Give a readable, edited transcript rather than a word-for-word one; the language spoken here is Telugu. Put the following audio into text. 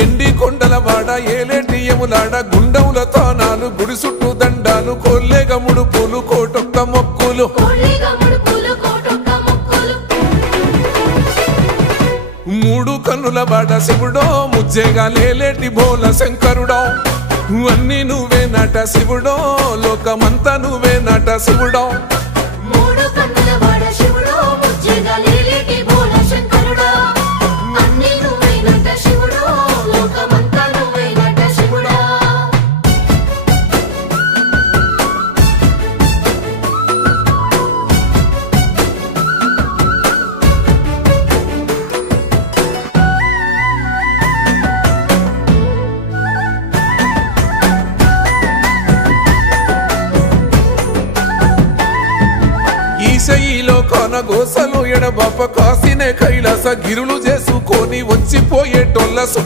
ఎండి కొండల వాడ ఏలేటి యములాడ గుండముల తానాలు గుడి చుట్టూ దండాలు కొల్లేగ ముడుపులు కోటొక్క మొక్కులు మూడు కన్నుల వాడ శివుడో ముజ్జేగా లేలేటి బోల శంకరుడో అన్ని నువ్వే నట శివుడో లోకమంతా నువ్వే నట శివుడో ఈశయిలో కొనగోసలు ఎడబాప కాసినే కైలాస గిరులు చేసుకొని వచ్చిపోయేటోళ్ళ